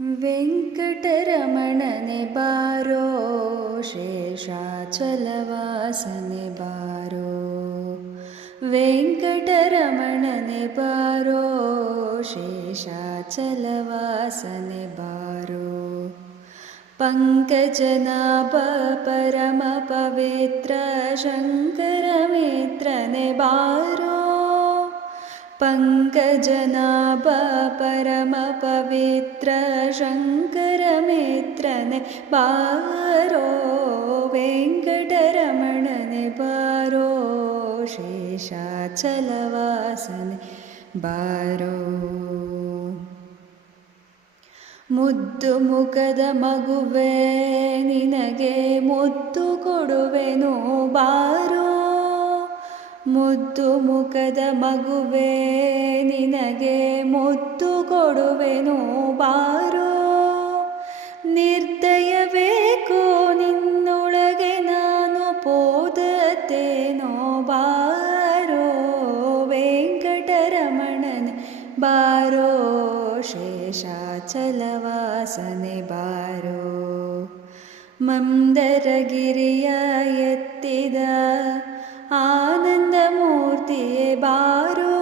वेङ्कटरमणनि पारोेषलवासने पारो। वेङ्कटरमणनि पारो एषा चलवासने पारो पङ्कजनापरमपवित्रशङ्कर पङ्कजनाभ परमपवित्र शङ्करमित्रने बारो वेङ्कटरमणने बारो शेषाचलवासने बारो ಮುದ್ದು ಮುಖದ ಮಗುವೆ ನಿನಗೆ ಮುದ್ದು ಕೊಡುವೆನು ಬಾರೋ ಮುದ್ದು ಮುಖದ ಮಗುವೆ, ನಿನಗೆ ಮುದ್ದು ಕೊಡುವೆನು ಬಾರೋ. ನಿರ್ದಯಬೇಕು ನಿನ್ನೊಳಗೆ ನಾನು ಪೋದತ್ತೇನೋ ಬಾರೋ. ವೆಂಕಟರಮಣನ ಬಾರೋ, ಶೇಷಾಚಲವಾಸನೆ ಬಾರೋ. ಮಂದರಗಿರಿಯ ಎತ್ತಿದ आनन्दमूर्तिये बारो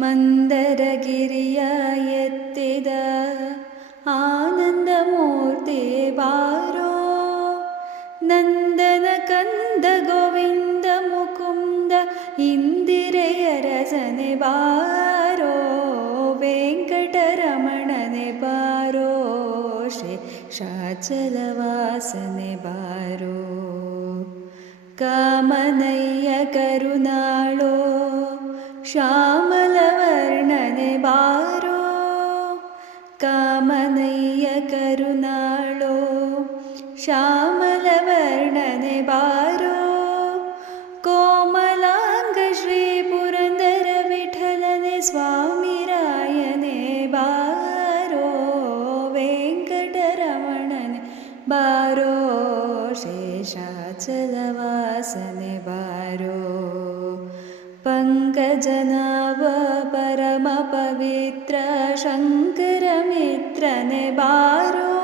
मन्दरगिरिय मन्दरगिरियत्तिद आनन्दमूर्तिये बारो नन्दनकन्द गोविन्दमुकुन्द इन्दिरयरसने बारो वेङ्कटरमणने बारो श्री शाचलवासने बारो। कामनय्य करुणाळो श्यामलवर्णने बारो कामनय्य करुणाळो श्यामलवर्णने बारो कोमलाङ्ग्रीपुरन्दर विठलने स्वामी रायने बारो वेङ्कटरमणने बारो एषा चलवासने बारो पङ्कजनाब परम पवित्र शङ्करमित्र ने बारो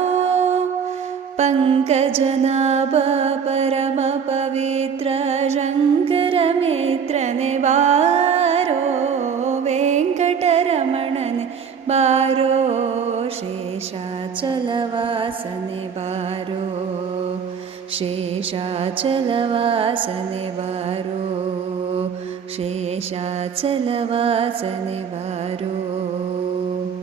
परमपवित्र शङ्करमित्र ने वारो। वेङ्कटरमणने बारो शेषा बारो शेषाचलवासने बारो शेषाचलवासने बारो